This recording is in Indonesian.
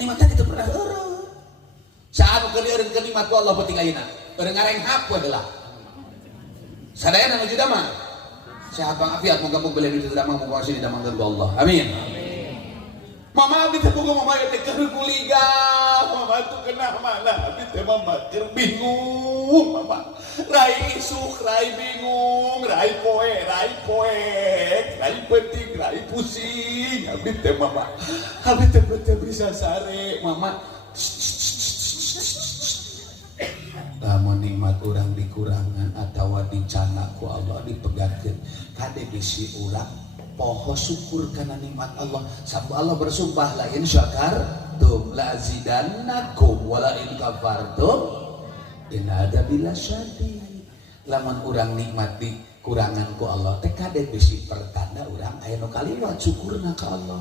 nikmatnya kita pernah eureun saat keur eureun ke nikmat ku Allah penting ayeuna eureun ngarenghap we heula sadayana nuju damang sehat walafiat moga-moga beli di damang moga sini damang ku Allah amin. Mama abdi teh boga mama teh keur kuliga mama tuh kena mana abdi teh mama keur bingung mama rai isuk rai bingung rai poek rai penting rai pusing abdi teh mama abdi teh bisa sare mama lamun nikmat urang dikurangan atawa dicana ku Allah dipegatkeun kade bisi urang poho syukur karena nikmat Allah. Sabtu Allah bersumpah la in syakartum la azidannakum wala in kafartum in adzabil syadid. Lamun urang nikmat dikurangan ku Allah teh kade bisi pertanda urang aya nu kaliwat syukurna ka Allah.